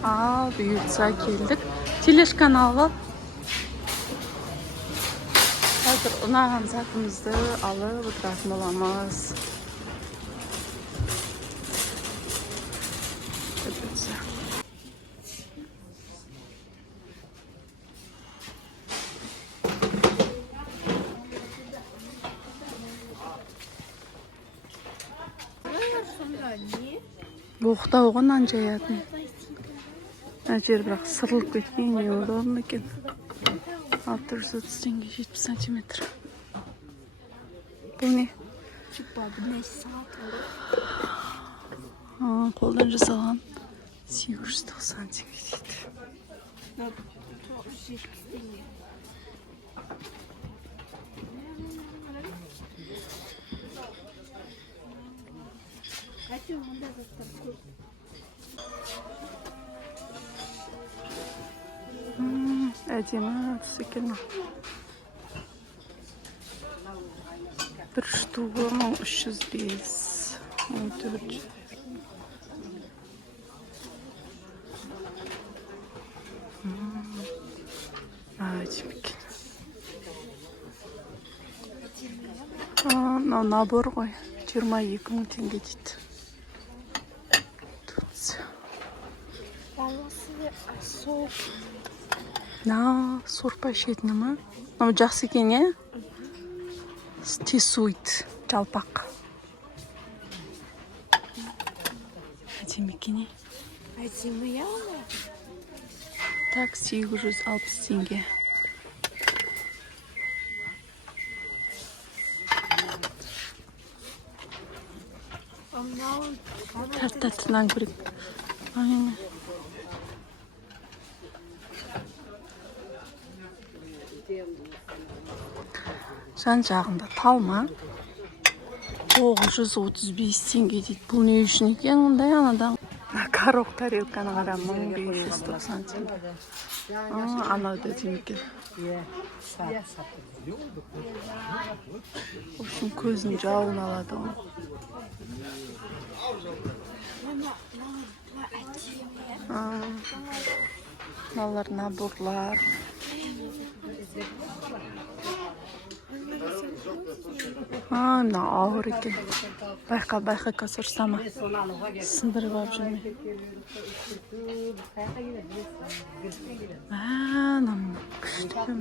Бұйыртса келдік. Телешканалы. Қазір ұнаған затымызды алып отыратын боламыз. Боқта оған анжаятын. Жер бірақ сырылып кеткен, не орын екен. 630 теңге 70 сантиметр. Бұл не? Қолдан жасалған 890 теңге дейді. Әдемі секілді. Bir штугы 1305, 14. Әдемі. Набор ғой. 22 мың теңге дейді. Сорпа ішетіні ма? Жақсы екен, е? Тесуйт, жалпақ. Әдемі екен, е? Әдемі, я олай? Так, 860 теңге. Тартатынан көрек. Жан жағында талма. 935 теңге дейді. Бұл не үшін екен мұндай анадан? Карок тарелканы қара 1590 теңге. Анау да демекен. В общем, көзін жауын алады оны. Мыналар наборлар. Мына ауыр екен. Байқа касырсама. Сындырып алып жүрме. Анам күшті.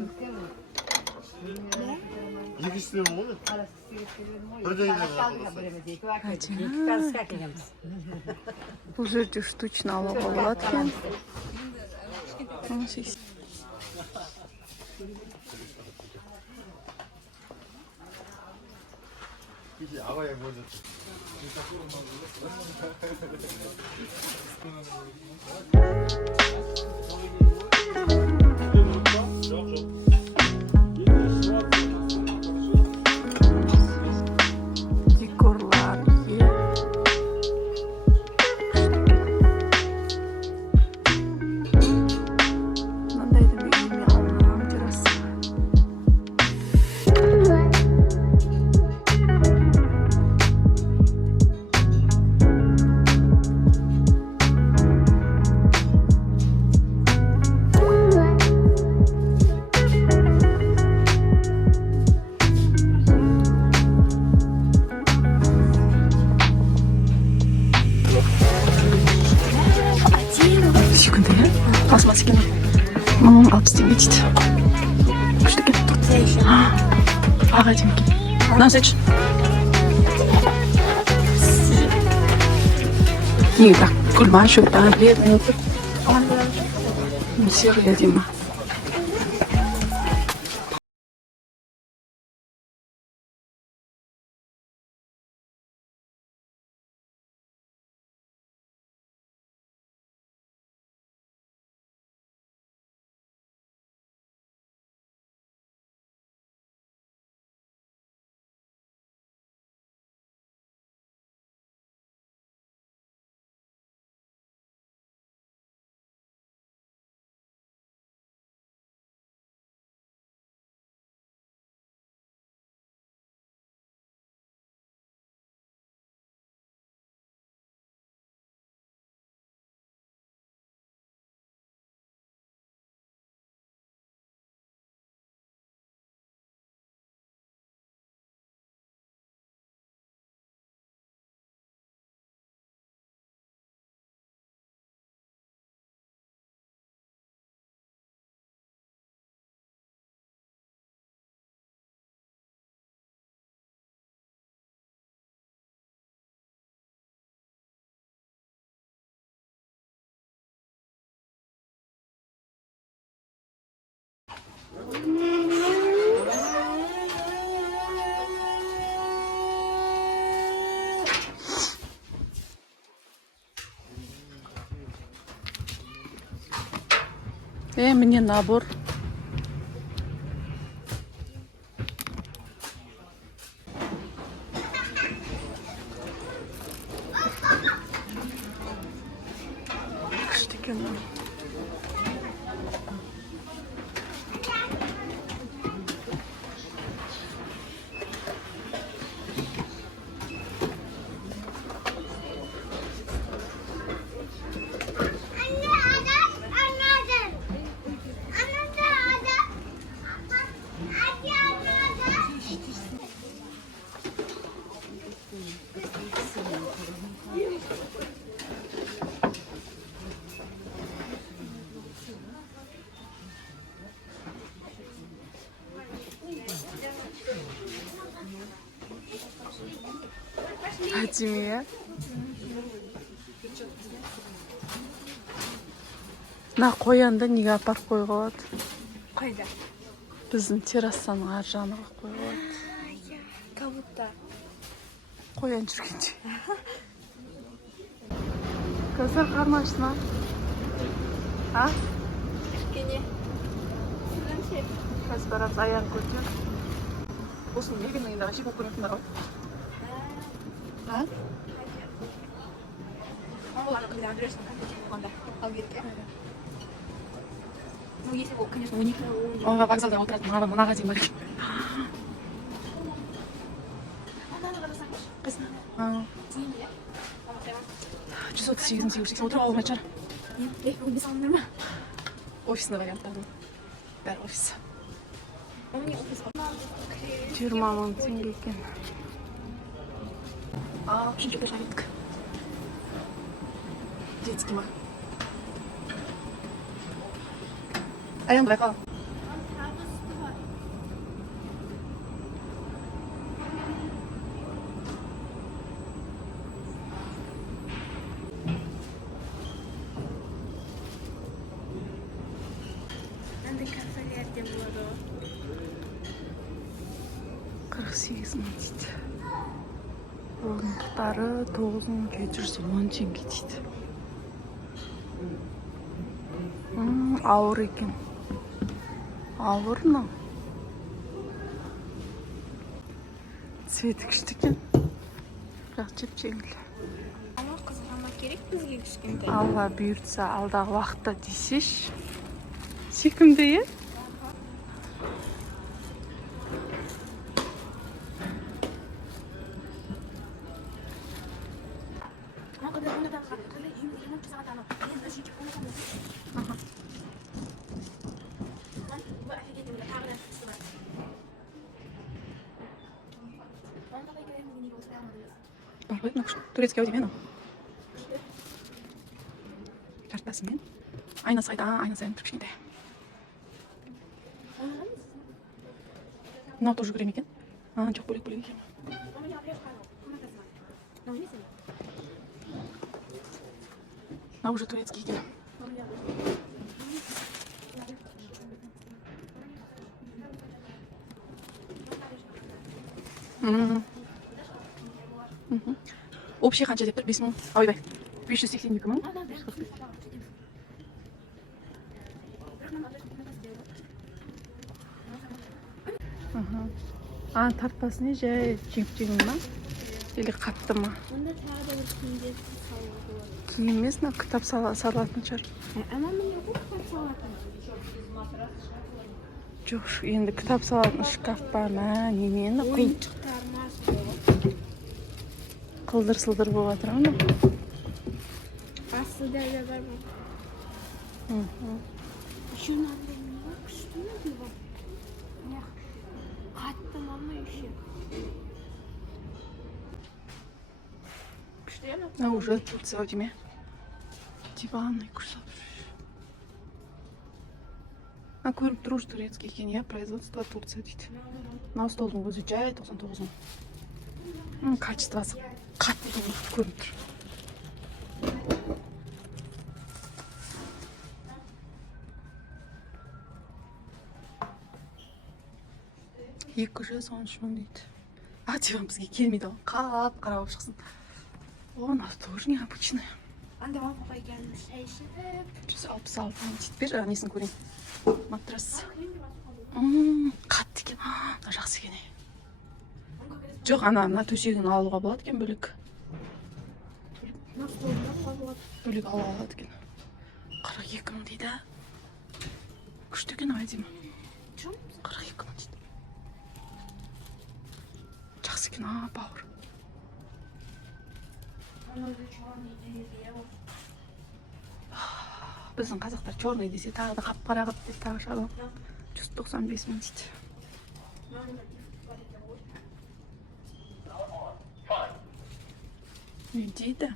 Бұл жерде штучно алуға болады екен. Декорлар. Мынандай да үйіме алынған терраса. Секунды, пластмассики. 60 теңге дейді. Күшті екен. Аға демекен. Мынаны seç. Не, так, кульмашек, да, бледный. Серый, Дима. Міне набор. Күшті екен. Әдемі. На қоянды неге апарып қойға болады? Қайда? Біздің террасаның ар жағына қойға болады. Как будто. Қоян жүргенде. Қазір қарны ашты ма? А? Кішкене. Қазір барамыз аяғын көтер. Осының егінің енді ашып көрінетіндер ғой. А? Ладно, когда Андреевна ладно, алгетке. Ну, если бы, конечно, у них... Оға вокзалда отыратын маған мынаға дейін бар екен. Қайсына? 138 отырып алуға шығар. Не салыныр ма? Офисный варианттардың. Бәрі офис. 20 мың теңге екен. Үшінші этажға кеттік. Детский ма? Аяғыңды байқа. Қандай кафелерде болады? 48 мың дейді. Орындықтары 9710 теңге дейді. Ауыр екен. Ауыр ма? Цветі күшті екен. Бірақ жеп-жеңіл. Ама қызғана керек бізге кішкентай. Алла бұйыртса алдағы уақытта дейсеш. Сүйкімді, е? Бар ғой, турецкий аудимен. Картасымен. Айнасы қайда, айнасы әйін тұрып кішкентай. Мынау тоже крем екен. Жоқ, бөлек-бөлек екен. Мынау уже турецкий екен. Общий қанша деп тұр? 5 мың. Ойбай. 582 мың. Тартпасы не жай жеңіп-жеңіл ма? Или қатты ма? Онда тағы да бір киімдер салуға болады. Киім емес, кітап салатын шығар. Ана міне бұл кітап салатын. Жоқ, енді кітап салатын шкаф па ма, немені? Ойыншықтар ма? Қылдыр-сылдыр болып жатыр ма? Астында да бар ма? Еще надо не күшті ме деп? Қатты мама еще. Күшті ме? Уже Турция деме. Диванный курсал. Көріп тұр, турецкий екен, я производство Турция дейді. Мынау столдың өзі жай 99 мың. Качествосы қатты көріп тұр. 213 мың дейді. А, диван бізге келмейді ғой. Қап-қара болып шықсын. О, мынау тоже необычный. Анда папа gelmiş şey işte. 166 мың дейді. Бер, несін көрейін. Матрас. Қатты екен. Мына жақсы екен. Жоқ, ана төсегін алуға болады екен бөлек. Бөлек алуға болады екен. 42 мың дейді. Күшті екен әдемі. 42 мың дейді. Жақсы екен, бауыр. Біздің қазақтар черный десе тағы да қап-қара қып деп тағы шағылып. 195 мың дейді. Не дейді?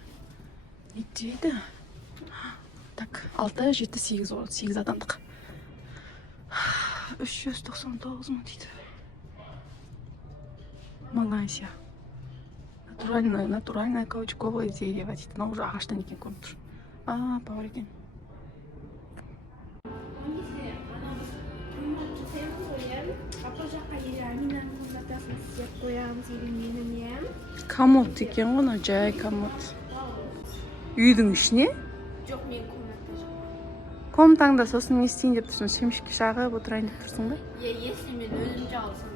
Не дейді? Так, 6, 7, 8 болады. 8 адамдық. 399 мың дейді. Малайзия. Натуральное каучуковое дерево дейді. Мынау уже ағаштан екен көрініп тұр. Бауыр екен. Комод екен ғой, мынау жай комод. Үйдің ішіне? Жоқ, мен комнатта жоқ. Комнатаңда сосын не істейін деп тұрсың? Шемішке шағып отырайын деп тұрсың ба? Если мен өзім жағылсам,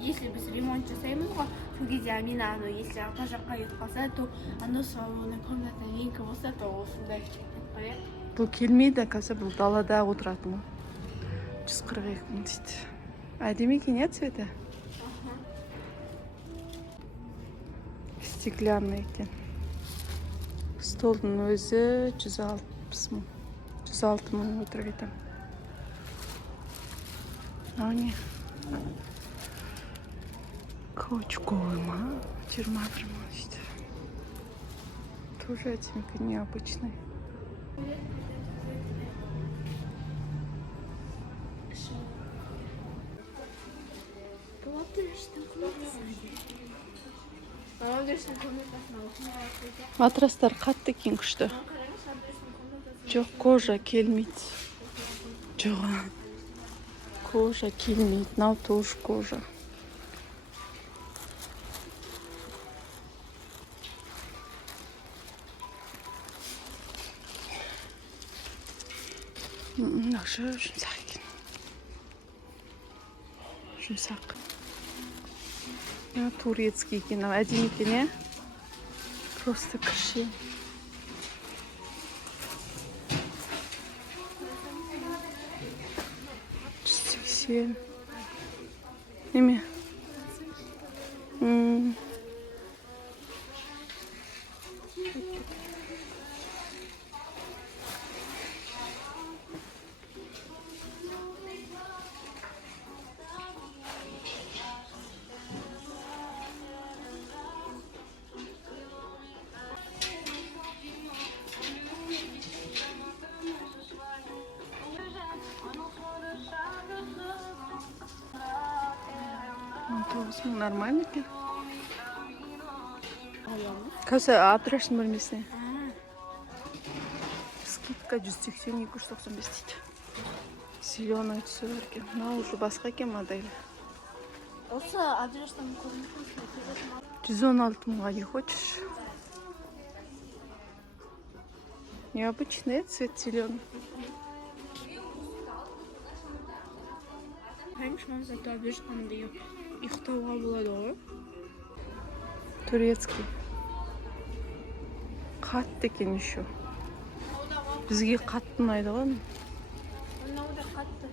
если біз ремонт жасаймыз ғой, сол кезде Амина если арқа жаққа кетіп қалса, то ана салонның комната менікі болса, то осындай қояйық. Бұл келмейді, қазір бұл далада отыратын ғой. 142 мың дейді. Әдемі екен, иә, цветі? Стеклянный екен. Столдың өзі 160 мың. 106 мың өтірік етім. Ау не? Каучуковый ма? 21 мың дейді. Тоже әдемі, необычный. Матрастар қатты екен, күшті. Жоқ, кожа келмейді. Жоқ, кожа келмейді. Мынау тоже кожа. Мынаушы жұмсақ екен. Жұмсақ. Турецкий екен, әдемі екен, е? Просто красиво. Неме? Нормально екен. Қазір Абдырашын бөлмесіне. Скидка 180-295 дейді. Зеленый түсі бар екен. Мынау уже басқа екен модель. Осы Абдыраштан көрініп 116 мыңға не хочешь? Необычный цвет зеленый. Конечно, зато Абдырашқанды ұйықтауға болады ғой. Турецкий. Қатты екен еще. Бізге қатты ұнайды ғой. Мынау да қатты.